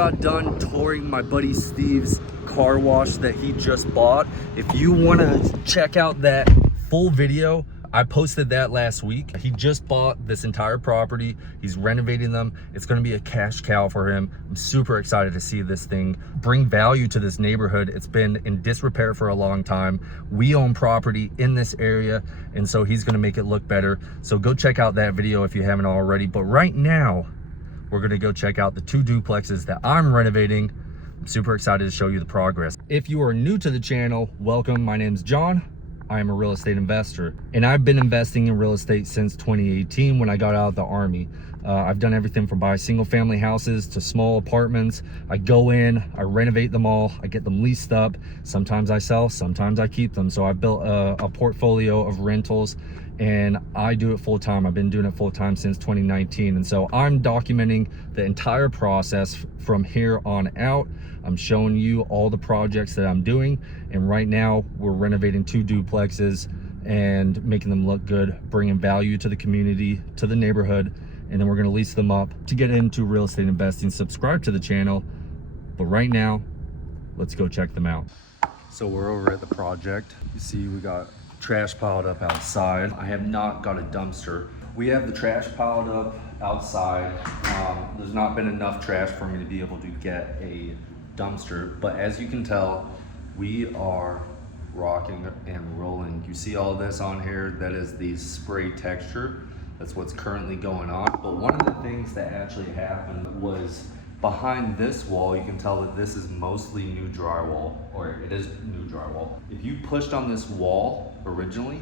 got done touring my buddy Steve's car wash that he just bought. If you want to check out that full video, I posted that last week. He just bought this entire property. He's renovating them. It's going to be a cash cow for him. I'm super excited to see this thing bring value to this neighborhood. It's been in disrepair for a long time. We own property in this area, and so he's going to make it look better. So go check out that video if you haven't already. But right now, we're going to go check out the 2 duplexes that I'm renovating. I'm super excited to show you the progress. If you are new to the channel, welcome. My name's John. I am a real estate investor, and I've been investing in real estate since 2018 when I got out of the Army. I've done everything from buy single family houses to small apartments. I go in, I renovate them all, I get them leased up. Sometimes I sell, sometimes I keep them. So I've built a portfolio of rentals, and I do it full time. I've been doing it full time since 2019. And so I'm documenting the entire process from here on out. I'm showing you all the projects that I'm doing. And right now we're renovating 2 duplexes and making them look good, bringing value to the community, to the neighborhood. And then we're gonna lease them up. To get into real estate investing, subscribe to the channel. But right now, let's go check them out. So we're over at the project. You see we got trash piled up outside. I have not got a dumpster. We have the trash piled up outside. There's not been enough trash for me to be able to get a dumpster, but as you can tell, we are rocking and rolling. You see all this on here? That is the spray texture. That's what's currently going on. But one of the things that actually happened was behind this wall, you can tell that this is mostly new drywall, or it is new drywall. If you pushed on this wall originally,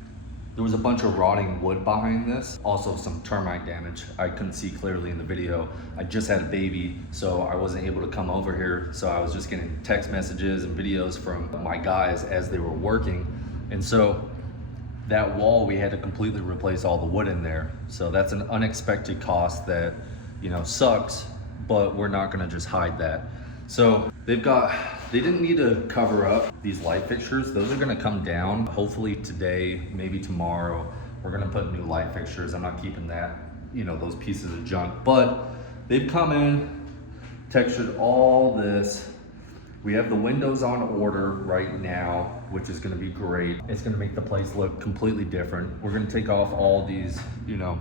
there was a bunch of rotting wood behind this. Also some termite damage. I couldn't see clearly in the video. I just had a baby, so I wasn't able to come over here. So I was just getting text messages and videos from my guys as they were working. And so that wall, we had to completely replace all the wood in there. So that's an unexpected cost that, you know, sucks, but we're not gonna just hide that. So they didn't need to cover up these light fixtures. Those are gonna come down hopefully today, maybe tomorrow. We're gonna put new light fixtures. I'm not keeping that, you know, those pieces of junk, but they've come in, textured all this. We have the windows on order right now, which is gonna be great. It's gonna make the place look completely different. We're gonna take off all these, you know,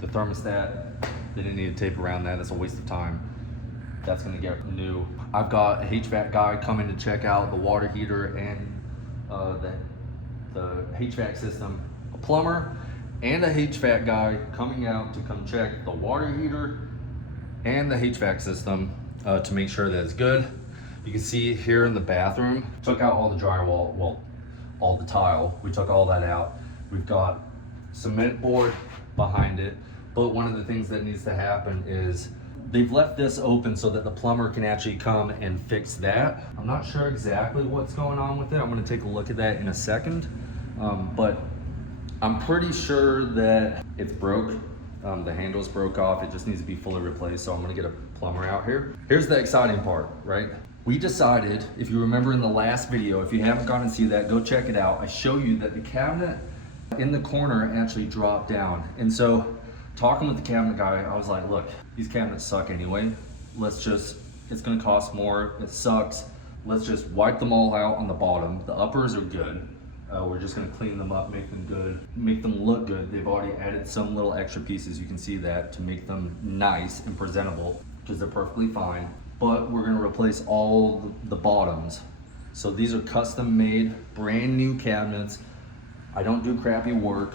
the thermostat. They didn't need to tape around that. That's a waste of time. That's gonna get new. I've got a HVAC guy coming to check out the water heater and the HVAC system. A plumber and a HVAC guy coming out to come check the water heater and the HVAC system to make sure that it's good. You can see here in the bathroom, took out all the drywall, well, all the tile. We took all that out. We've got cement board behind it. But one of the things that needs to happen is they've left this open so that the plumber can actually come and fix that. I'm not sure exactly what's going on with it. I'm gonna take a look at that in a second. But I'm pretty sure that it's broke. The handles broke off. It just needs to be fully replaced. So I'm gonna get a plumber out here. Here's the exciting part, right? We decided, if you remember in the last video, if you haven't gone and see that, go check it out. I show you that the cabinet in the corner actually dropped down. And so talking with the cabinet guy, I was like, look, these cabinets suck anyway. It's gonna cost more, it sucks. Let's just wipe them all out on the bottom. The uppers are good. We're just gonna clean them up, make them good, make them look good. They've already added some little extra pieces, you can see that, to make them nice and presentable, because they're perfectly fine. But we're gonna replace all the bottoms. So these are custom made, brand new cabinets. I don't do crappy work.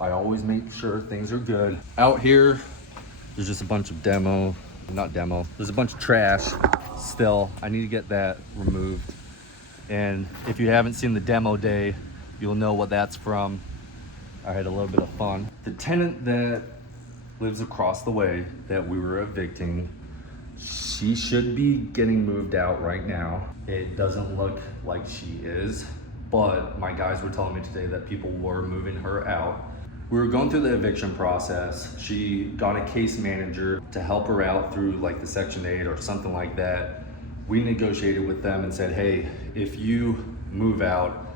I always make sure things are good. Out here, there's just a bunch of there's a bunch of trash still. I need to get that removed. And if you haven't seen the demo day, you'll know what that's from. I had a little bit of fun. The tenant that lives across the way that we were evicting, she should be getting moved out right now. It doesn't look like she is, but my guys were telling me today that people were moving her out. We were going through the eviction process. She got a case manager to help her out through like the Section 8 or something like that. We negotiated with them and said, hey, if you move out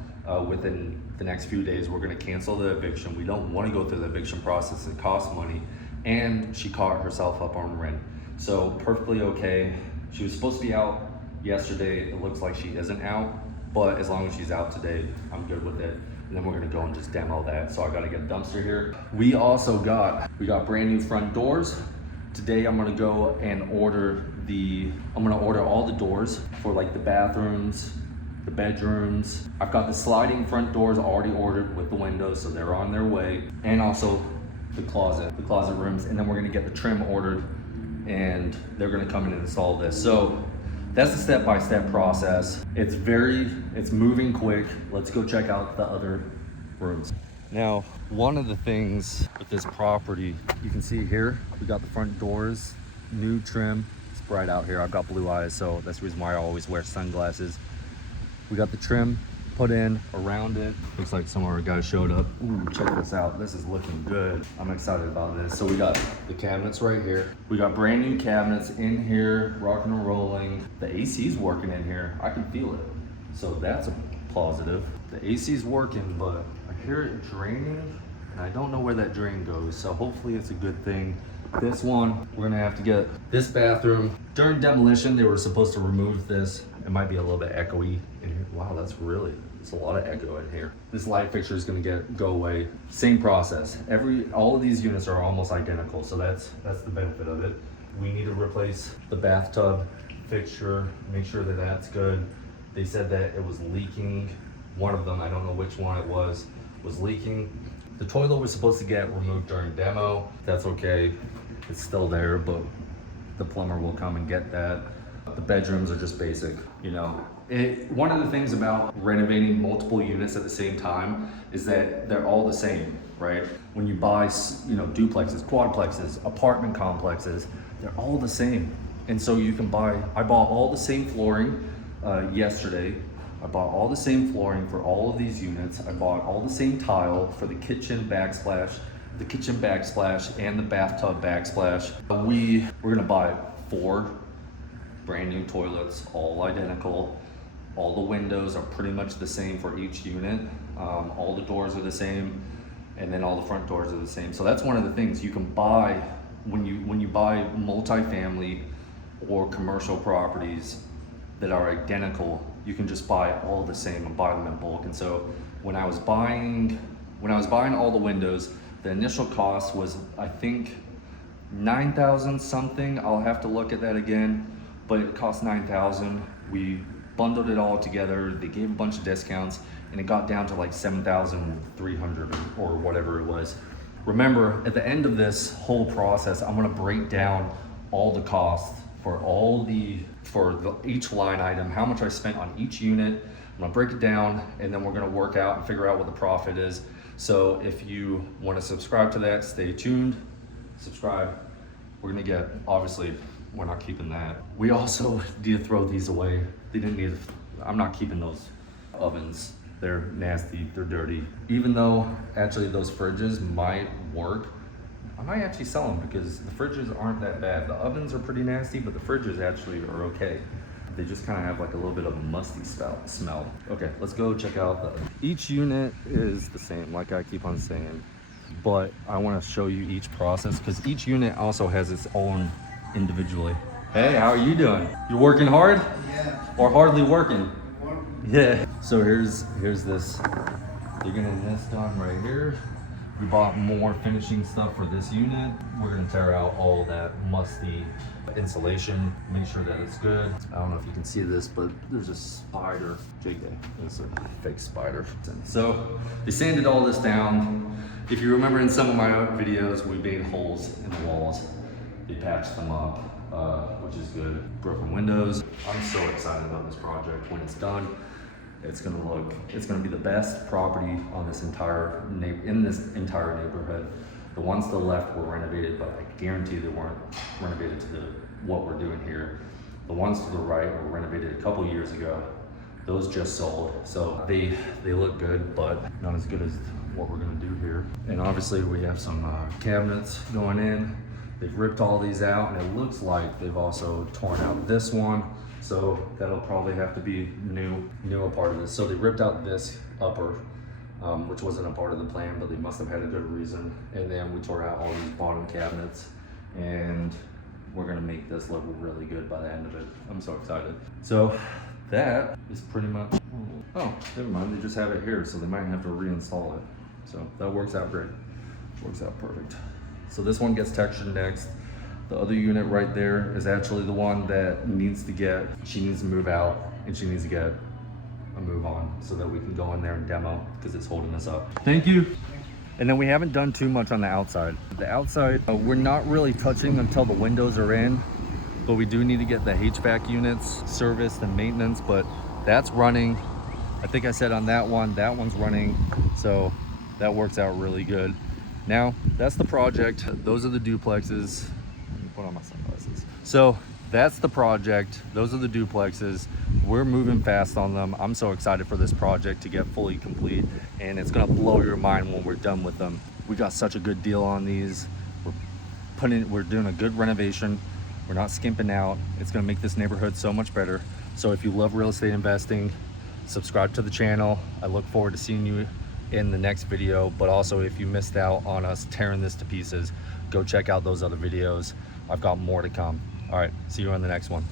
within the next few days, we're gonna cancel the eviction. We don't wanna go through the eviction process, it costs money. And she caught herself up on rent. So perfectly okay. She was supposed to be out yesterday. It looks like she isn't out, but as long as she's out today, I'm good with it. And then we're gonna go and just demo that. So I gotta get a dumpster here. We got brand new front doors. Today I'm gonna go and order all the doors for like the bathrooms, the bedrooms. I've got the sliding front doors already ordered with the windows, so they're on their way. And also the closet rooms. And then we're gonna get the trim ordered and they're gonna come in and install this. So that's the step-by-step process. It's moving quick. Let's go check out the other rooms. Now, one of the things with this property, you can see here, we got the front doors, new trim. It's bright out here. I've got blue eyes, so that's the reason why I always wear sunglasses. We got the trim put in around it. Looks like some of our guys showed up. Ooh, check this out. This is looking good. I'm excited about this. So we got the cabinets right here. We got brand new cabinets in here, rocking and rolling. The AC's working in here. I can feel it. So that's a positive. The AC's working, but I hear it draining, and I don't know where that drain goes. So hopefully it's a good thing. This one, we're gonna have to get this bathroom. During demolition, they were supposed to remove this. It might be a little bit echoey in here. Wow, there's a lot of echo in here. This light fixture is gonna go away. Same process. All of these units are almost identical, so that's the benefit of it. We need to replace the bathtub fixture, make sure that that's good. They said that it was leaking. One of them, I don't know which one it was leaking. The toilet was supposed to get removed during demo. That's okay. It's still there, but the plumber will come and get that. The bedrooms are just basic, you know. One of the things about renovating multiple units at the same time is that they're all the same, right? When you buy, duplexes, quadplexes, apartment complexes, they're all the same. And so I bought all the same flooring yesterday. I bought all the same flooring for all of these units. I bought all the same tile for the kitchen backsplash and the bathtub backsplash. We're gonna buy 4 brand new toilets, all identical. All the windows are pretty much the same for each unit. All the doors are the same, and then all the front doors are the same. So that's one of the things you can buy when you buy multifamily or commercial properties that are identical. You can just buy all the same and buy them in bulk. And so when I was buying all the windows, the initial cost was, I think, 9,000 something. I'll have to look at that again, but it cost 9,000. We bundled it all together. They gave a bunch of discounts, and it got down to like 7,300 or whatever it was. Remember, at the end of this whole process, I'm gonna break down all the costs for each line item, how much I spent on each unit. I'm gonna break it down, and then we're gonna work out and figure out what the profit is. So if you wanna subscribe to that, stay tuned, subscribe. We're gonna get, obviously, we're not keeping that. We also need to throw these away. I'm not keeping those ovens. They're nasty, they're dirty. Even though actually those fridges might work, I might actually sell them because the fridges aren't that bad. The ovens are pretty nasty, but the fridges actually are okay. They just kind of have like a little bit of a musty smell. Okay, let's go check out each unit is the same, like I keep on saying, but I want to show you each process because each unit also has its own individually. Hey, how are you doing? You working hard? Yeah. Or hardly working? Yeah. So here's this. You're getting this done right here. We bought more finishing stuff for this unit. We're gonna tear out all that musty insulation, make sure that it's good. I don't know if you can see this, but there's a spider. It's a fake spider. So they sanded all this down. If you remember in some of my videos, we made holes in the walls. They patched them up, which is good. Broken windows. I'm so excited about this project. When it's done, it's gonna be the best property on this entire neighborhood. The ones to the left were renovated, but I guarantee they weren't renovated to what we're doing here. The ones to the right were renovated a couple years ago. Those just sold, so they look good, but not as good as what we're gonna do here. And obviously we have some cabinets going in. They've ripped all these out, and it looks like they've also torn out this one. So that'll probably have to be new a part of this. So they ripped out this upper, which wasn't a part of the plan, but they must have had a good reason. And then we tore out all these bottom cabinets, and we're gonna make this look really good by the end of it. I'm so excited. So that is pretty much, oh, never mind, they just have it here, so they might have to reinstall it. So that works out great, works out perfect. So this one gets textured next. The other unit right there is actually the one that needs to get, she needs to move out and she needs to get a move on so that we can go in there and demo because it's holding us up. Thank you. And then we haven't done too much on the outside. The outside, we're not really touching until the windows are in, but we do need to get the HVAC units serviced and maintenance, but that's running. I think I said on that one's running. So that works out really good. Now, that's the project. Those are the duplexes. Let me put on my sunglasses. So that's the project. Those are the duplexes. We're moving fast on them. I'm so excited for this project to get fully complete, and it's gonna blow your mind when we're done with them. We got such a good deal on these. We're doing a good renovation. We're not skimping out. It's gonna make this neighborhood so much better. So if you love real estate investing, subscribe to the channel. I look forward to seeing you in the next video, but also if you missed out on us tearing this to pieces, go check out those other videos. I've got more to come. All right, see you on the next one.